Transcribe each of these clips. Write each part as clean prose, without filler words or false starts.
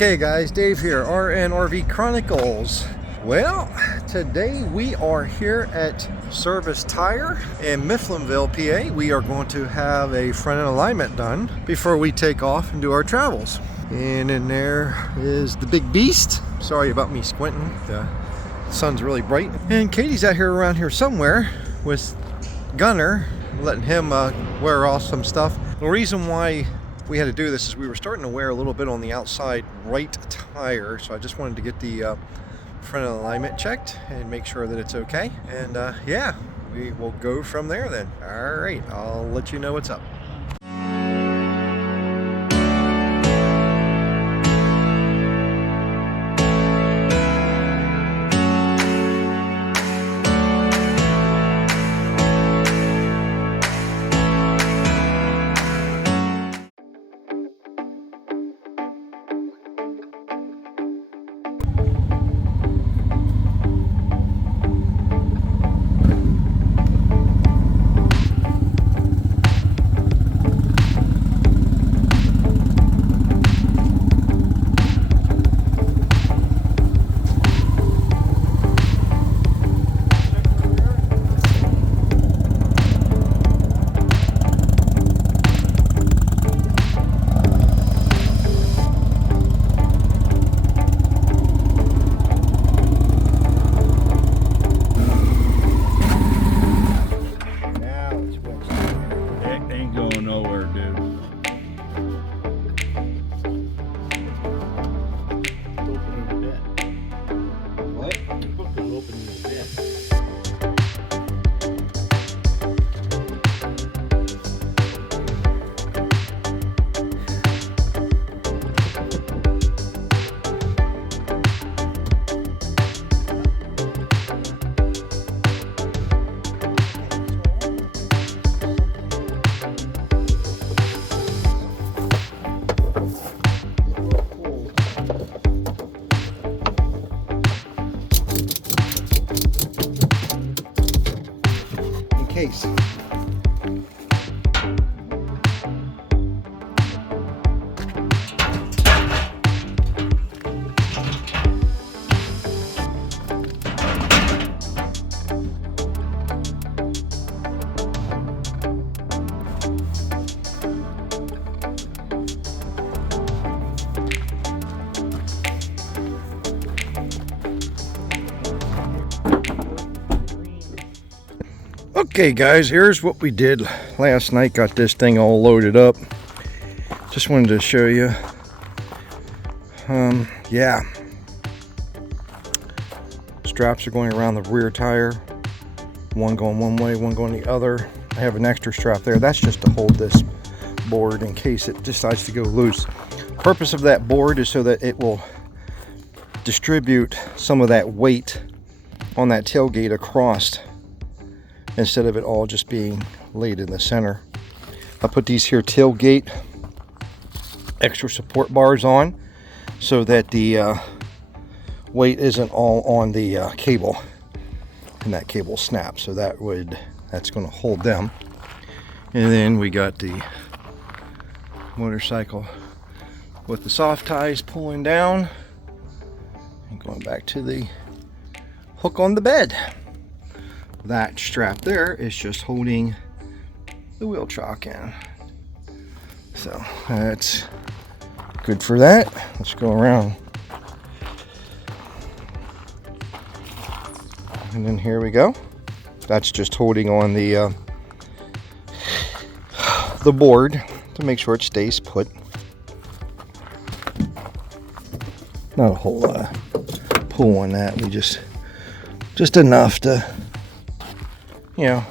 Okay guys, Dave here, RNRV Chronicles. Well, today we are here at Service Tire in Mifflinville, PA. We are going to have a front end alignment done before we take off and do our travels. And in there is the big beast. Sorry about me squinting, the sun's really bright. And Katie's out here around here somewhere with Gunner, letting him wear off some stuff. The reason why we had to do this is we were starting to wear a little bit on the outside right tire, so I just wanted to get the front end alignment checked and make sure that it's okay. And yeah, we will go from there then. All right, I'll let you know what's up. Case. Okay guys, here's what we did last night. Got this thing all loaded up. Just wanted to show you. Yeah. Straps are going around the rear tire. One going one way, one going the other. I have an extra strap there. That's just to hold this board in case it decides to go loose. The purpose of that board is so that it will distribute some of that weight on that tailgate across, instead of it all just being laid in the center. I put these here tailgate extra support bars on so that the weight isn't all on the cable, and that cable snaps, so that's going to hold them. And then we got the motorcycle with the soft ties pulling down and going back to the hook on the bed. That strap there is just holding the wheel chock in. So that's good for that. Let's go around. And then here we go. That's just holding on the board to make sure it stays put. Not a whole lot of pull on that. We just enough to, you know,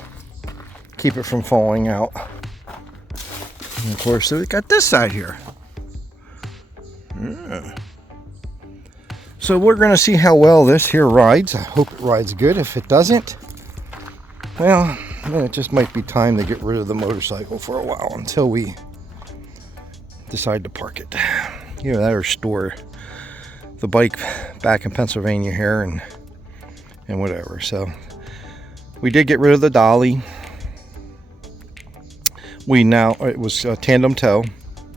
keep it from falling out. And of course, so we got this side here. So we're going to see how well this here rides. I hope it rides good. If it doesn't, well, then it just might be time to get rid of the motorcycle for a while until we decide to park it. Either that or store the bike back in Pennsylvania here and whatever. So we did get rid of the dolly. It was a tandem tow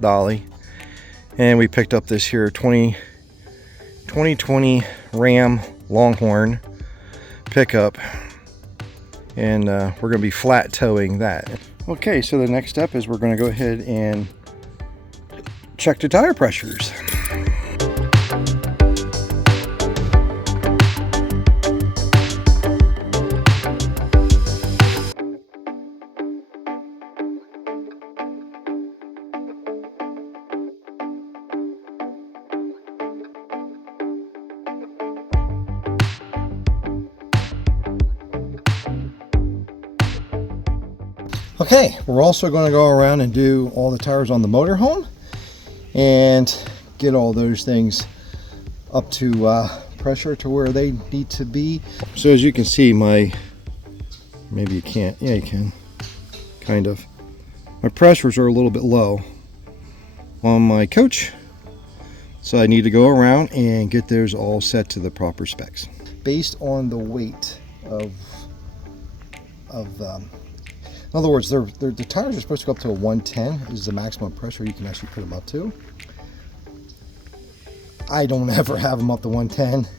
dolly, And we picked up this here 2020 Ram Longhorn pickup, and we're going to be flat towing that. Okay, so the next step is we're going to go ahead and check the tire pressures. Okay, we're also going to go around and do all the tires on the motorhome and get all those things up to pressure to where they need to be. So as you can see, maybe you can't, yeah you can, kind of. My pressures are a little bit low on my coach, so I need to go around and get those all set to the proper specs. Based on the weight of in other words, the tires are supposed to go up to a 110 is the maximum pressure you can actually put them up to. I don't ever have them up to 110.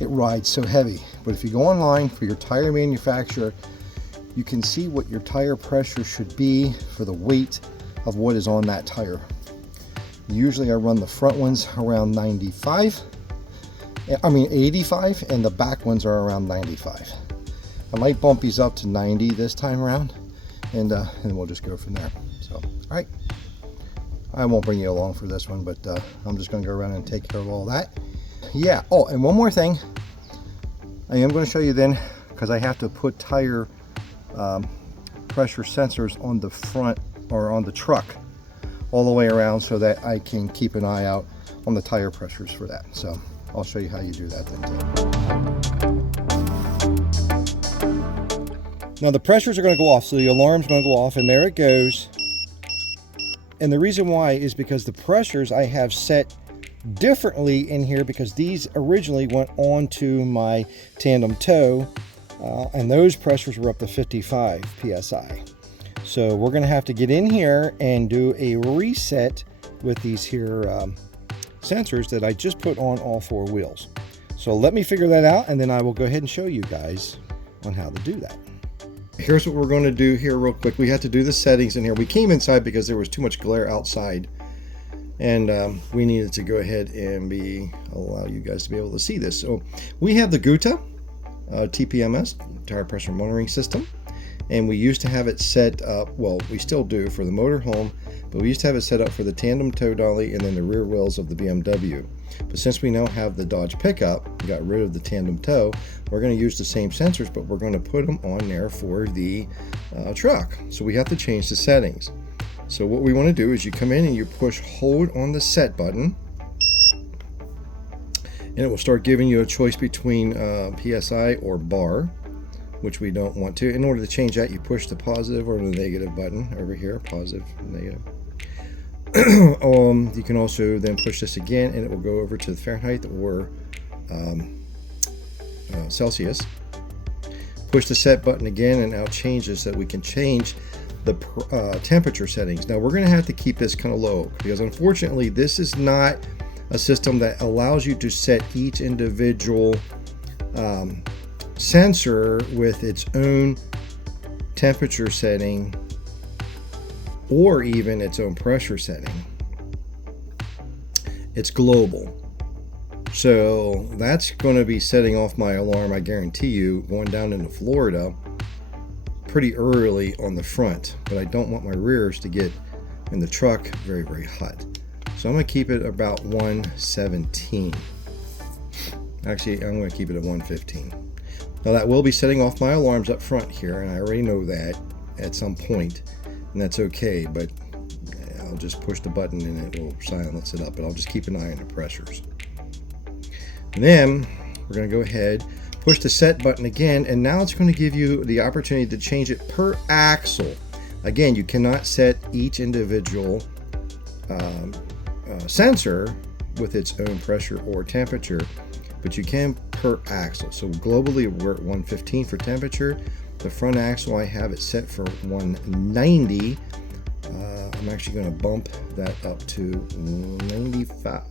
It rides so heavy. But if you go online for your tire manufacturer, you can see what your tire pressure should be for the weight of what is on that tire. Usually I run the front ones around 85, 85, and the back ones are around 95. I might bump these up to 90 this time around, and we'll just go from there. So, all right, I won't bring you along for this one, but I'm just going to go around and take care of all that. Yeah. Oh, and one more thing, I am going to show you then, because I have to put tire pressure sensors on the front or on the truck all the way around, so that I can keep an eye out on the tire pressures for that. So I'll show you how you do that then too. Now the pressures are going to go off, so the alarm's going to go off, and there it goes. And the reason why is because the pressures I have set differently in here, because these originally went onto my tandem tow, and those pressures were up to 55 psi. So we're going to have to get in here and do a reset with these here sensors that I just put on all four wheels. So let me figure that out, and then I will go ahead and show you guys on how to do that. Here's what we're going to do here real quick. We had to do the settings in here. We came inside because there was too much glare outside, and we needed to go ahead and allow you guys to be able to see this. So we have the GUTA TPMS, tire pressure monitoring system, and we used to have it set up, well, we still do for the motorhome, but we used to have it set up for the tandem tow dolly and then the rear wheels of the BMW. But since we now have the Dodge pickup, we got rid of the tandem tow, we're going to use the same sensors, but we're going to put them on there for the truck. So we have to change the settings. So what we want to do is you come in and you push hold on the set button, and it will start giving you a choice between PSI or bar, which we don't want to. In order to change that, you push the positive or the negative button over here, positive, negative. You can also then push this again, and it will go over to the Fahrenheit or Celsius. Push the set button again, and now changes so that we can change the temperature settings. Now we're going to have to keep this kind of low, because unfortunately this is not a system that allows you to set each individual sensor with its own temperature setting or even its own pressure setting. It's global. So that's going to be setting off my alarm, I guarantee you, going down into Florida pretty early on the front. But I don't want my rears to get in the truck very, very hot. So I'm going to keep it about 117. Actually, I'm going to keep it at 115. Now that will be setting off my alarms up front here, and I already know that at some point, and that's okay, but I'll just push the button and it will silence it up, but I'll just keep an eye on the pressures. And then we're going to go ahead, push the set button again, and now it's going to give you the opportunity to change it per axle. Again, you cannot set each individual sensor with its own pressure or temperature, but you can per axle. So globally we're at 115 for temperature. The front axle, I have it set for 190. I'm actually going to bump that up to 95.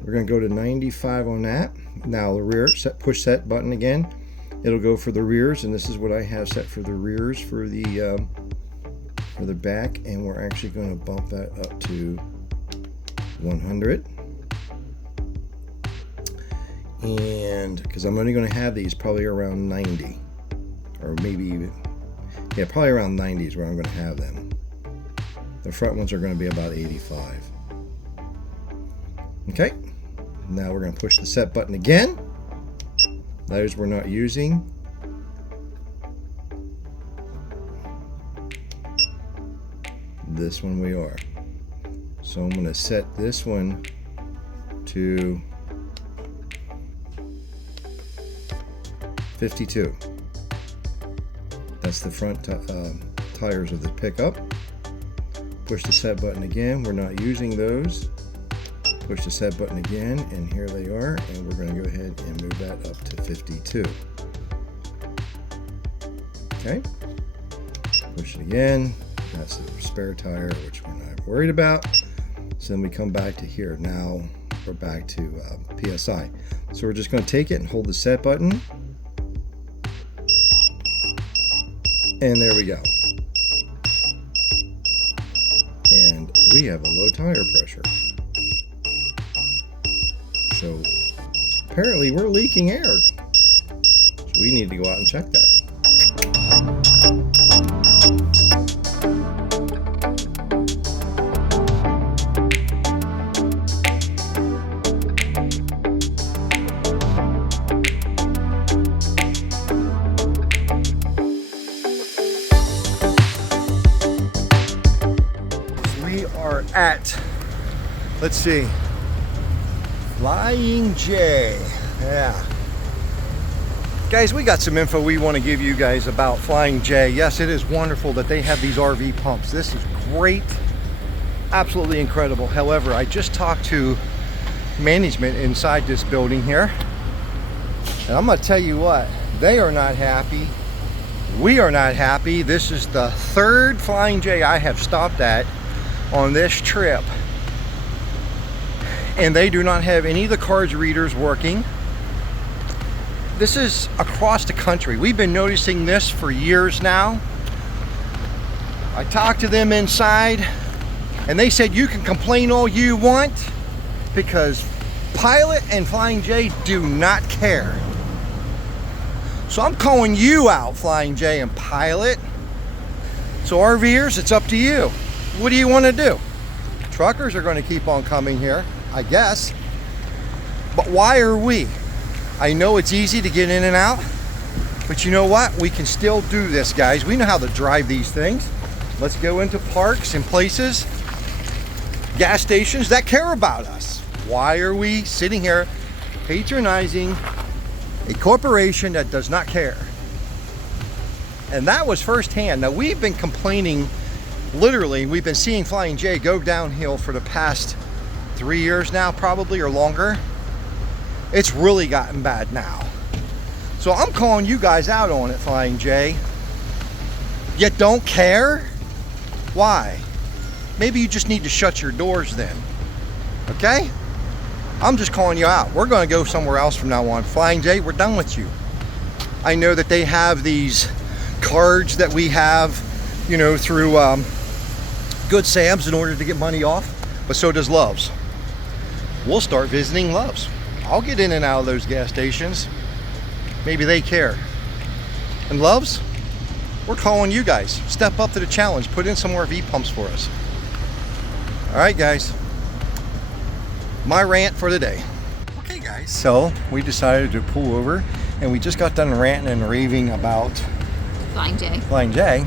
We're going to go to 95 on that. Now the rear, push set button again. It'll go for the rears, and this is what I have set for the rears for the back, and we're actually going to bump that up to 100. And because I'm only going to have these probably around 90, or maybe even, yeah, probably around 90 is where I'm going to have them. The front ones are going to be about 85. Okay, now we're going to push the set button again. Those we're not using. This one we are. So I'm going to set this one to 52. That's the front tires of the pickup. Push the set button again. We're not using those. Push the set button again, and here they are, and we're going to go ahead and move that up to 52. Okay. Push it again. That's the spare tire, which we're not worried about. So then we come back to here. Now we're back to PSI. So we're just going to take it and hold the set button. And there we go. And we have a low tire pressure. So apparently we're leaking air. So we need to go out and check that. We are at, let's see, Flying J. Yeah. Guys, we got some info we want to give you guys about Flying J. Yes, it is wonderful that they have these RV pumps. This is great. Absolutely incredible. However, I just talked to management inside this building here. And I'm going to tell you what, they are not happy. We are not happy. This is the third Flying J I have stopped at on this trip. And they do not have any of the card readers working. This is across the country. We've been noticing this for years now. I talked to them inside, and they said you can complain all you want because Pilot and Flying J do not care. So I'm calling you out, Flying J and Pilot. So RVers, it's up to you. What do you want to do? Truckers are going to keep on coming here, I guess. But why are we? I know it's easy to get in and out, but you know what? We can still do this, guys. We know how to drive these things. Let's go into parks and places, gas stations that care about us. Why are we sitting here patronizing a corporation that does not care? And that was firsthand. Now, we've been complaining, literally, we've been seeing Flying J go downhill for the past 3 years now, probably, or longer. It's really gotten bad now. So I'm calling you guys out on it, Flying J. You don't care? Why? Maybe you just need to shut your doors then. Okay? I'm just calling you out. We're going to go somewhere else from now on. Flying J, we're done with you. I know that they have these cards that we have, you know, through Good Sam's in order to get money off, but so does Love's. We'll start visiting Love's. I'll get in and out of those gas stations. Maybe they care. And Love's, we're calling you guys. Step up to the challenge. Put in some more RV pumps for us. All right, guys. My rant for the day. Okay, guys. So we decided to pull over, and we just got done ranting and raving about Flying J. Flying J.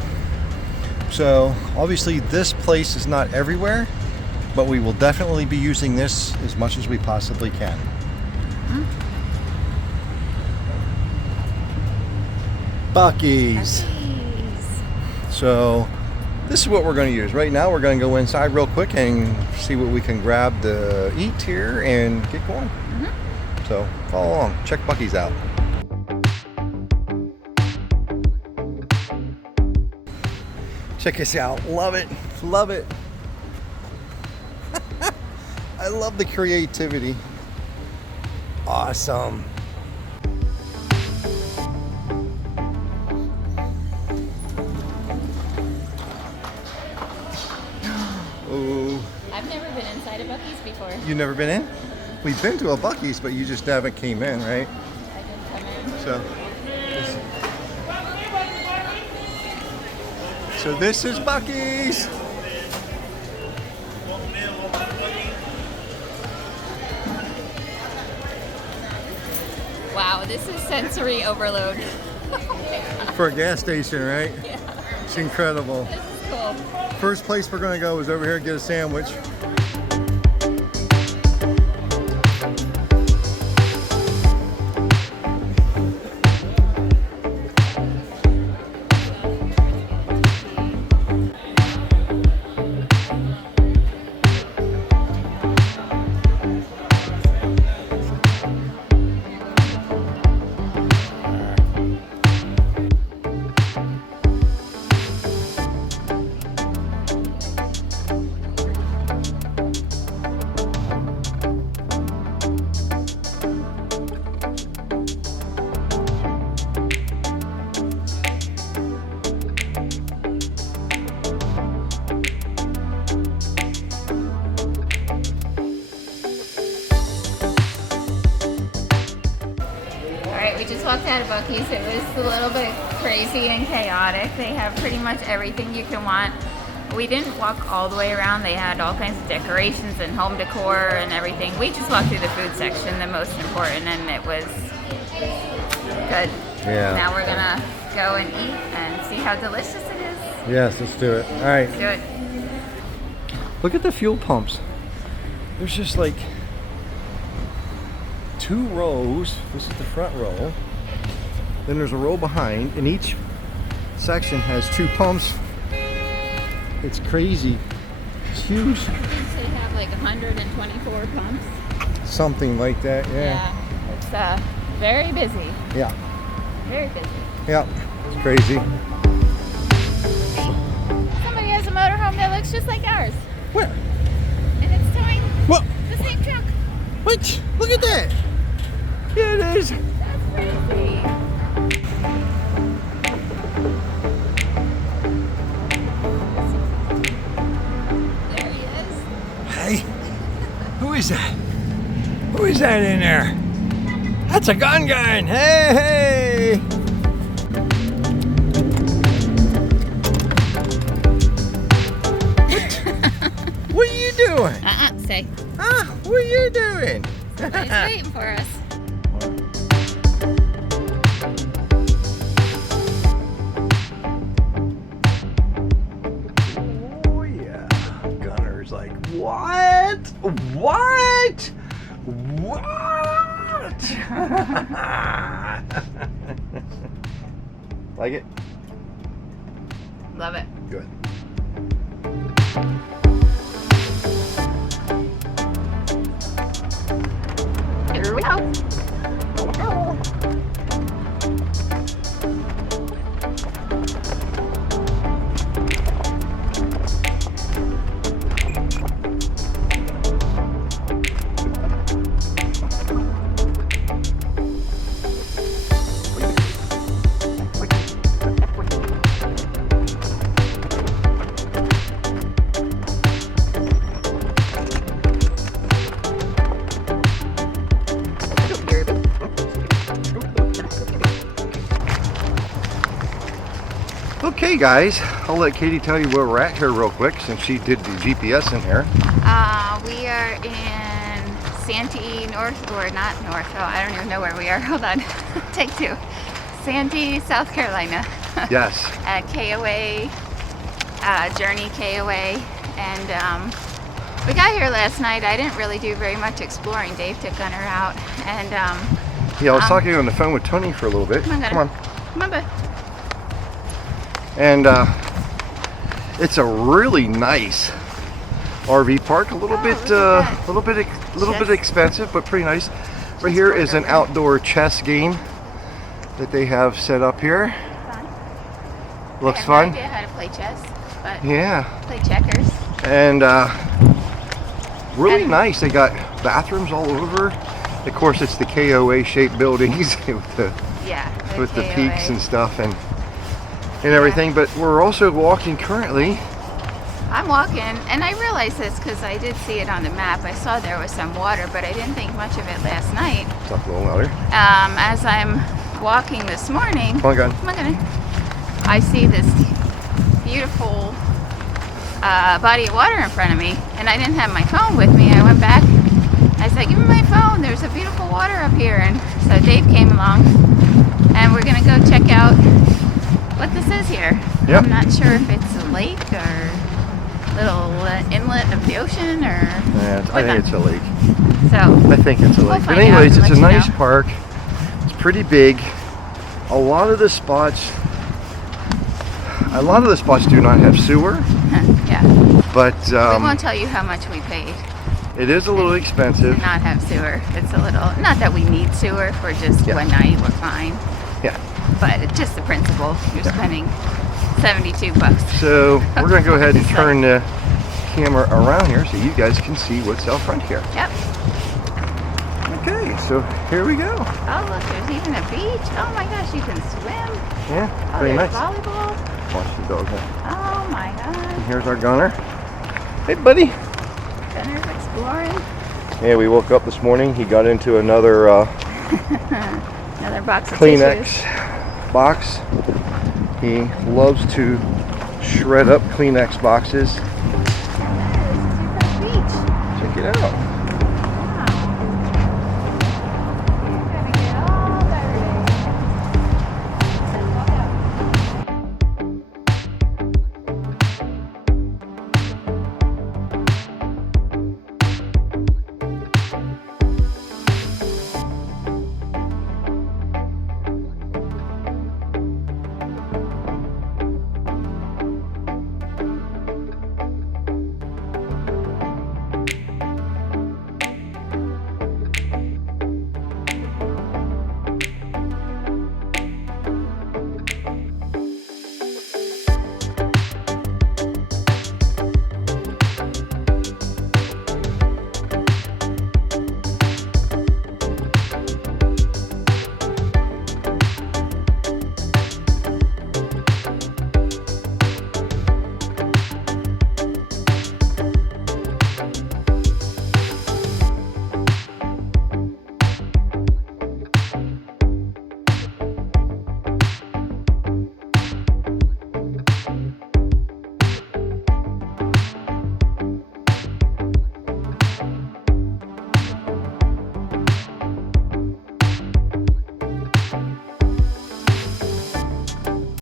So obviously this place is not everywhere, but we will definitely be using this as much as we possibly can. Buc-ee's. So this is what we're going to use. Right now we're going to go inside real quick and see what we can grab to eat here and get going. So follow along. Check Buc-ee's out. Check this out. Love it. Love it. I love the creativity. Awesome. Oh. I've never been inside a Buc-ee's before. You've never been in? We've been to a Buc-ee's, but you just haven't came in, right? I didn't come in. So this is Buc-ee's. Wow, this is sensory overload. For a gas station, right? Yeah. It's incredible. This is cool. First place we're gonna go is over here and get a sandwich. We just walked out of Buc-ee's. It was a little bit crazy and chaotic. They have pretty much everything you can want. We didn't walk all the way around. They had all kinds of decorations and home decor and everything. We just walked through the food section, the most important, and it was good. Yeah. Now we're gonna go and eat and see how delicious it is. Yes, let's do it. All right. Let's do it. Look at the fuel pumps. There's just like 2 rows. This is the front row. Then there's a row behind, and each section has 2 pumps. It's crazy. It's huge. I think they have like 124 pumps. Something like that, yeah. It's very busy. Yeah. Very busy. Yeah. It's crazy. Somebody has a motorhome that looks just like ours. What? And it's towing What? the same truck. What? Look at that. Here it is. That's crazy. There he is. Hey, who is that? Who is that in there? That's a gun. Hey, hey! What are you doing? Stay. Huh? What are you doing? Somebody's waiting for us. Oh yeah. Gunner's like, what? What? What? Like it? Love it. Good. Here we go. Okay guys, I'll let Katie tell you where we're at here real quick since she did the GPS in here. We are in Santee North, or not North, oh, I don't even know where we are. Hold on. Take 2. Santee, South Carolina. Yes. KOA, Journey KOA, and we got here last night. I didn't really do very much exploring. Dave took Gunner out, and yeah, I was talking on the phone with Tony for a little bit. Come on, Gunner. Come on. Come on, bud. And it's a really nice RV park. A little bit expensive, but pretty nice. Right here is an outdoor chess game that they have set up here. Fun. Looks I have fun. no idea how to play chess. but Yeah. play checkers. And really nice. They got bathrooms all over. Of course, it's the KOA shaped buildings with the peaks and stuff and everything. But we're also walking currently. I'm walking, and I realized this because I did see it on the map. I saw there was some water, but I didn't think much of it last night. Talk a little louder. As I'm walking this morning, Come on, I see this beautiful body of water in front of me, and I didn't have my phone with me. I went back. I said, "Give me my phone. There's a beautiful water up here." And so Dave came along, and we're gonna go check out what this is here. Yep. I'm not sure if it's a lake or little inlet of the ocean, or Yeah, I think it's a lake. so. I think it's a lake. But find anyways, out and it's a let you nice know. park. It's pretty big. A lot of the spots do not have sewer, Yeah. but We won't tell you how much we paid it is a little expensive. to not have sewer. It's a little, not that we need sewer for just one night, we're fine. Yeah. But it's just the principle. You're spending $72. So we're going to go ahead and It's turn the camera around here so you guys can see what's out front here. Yep. Okay, so here we go. Oh, look, there's even a beach. Oh my gosh, you can swim. Yeah, Oh, very there's nice. volleyball. Watch the dog. Oh my And god. here's our gunner. Hey, buddy. Gunner's exploring. Yeah, we woke up this morning. He got into another Another box of Kleenex tissues. box. He loves to shred up Kleenex boxes. There's a beach. Check it out.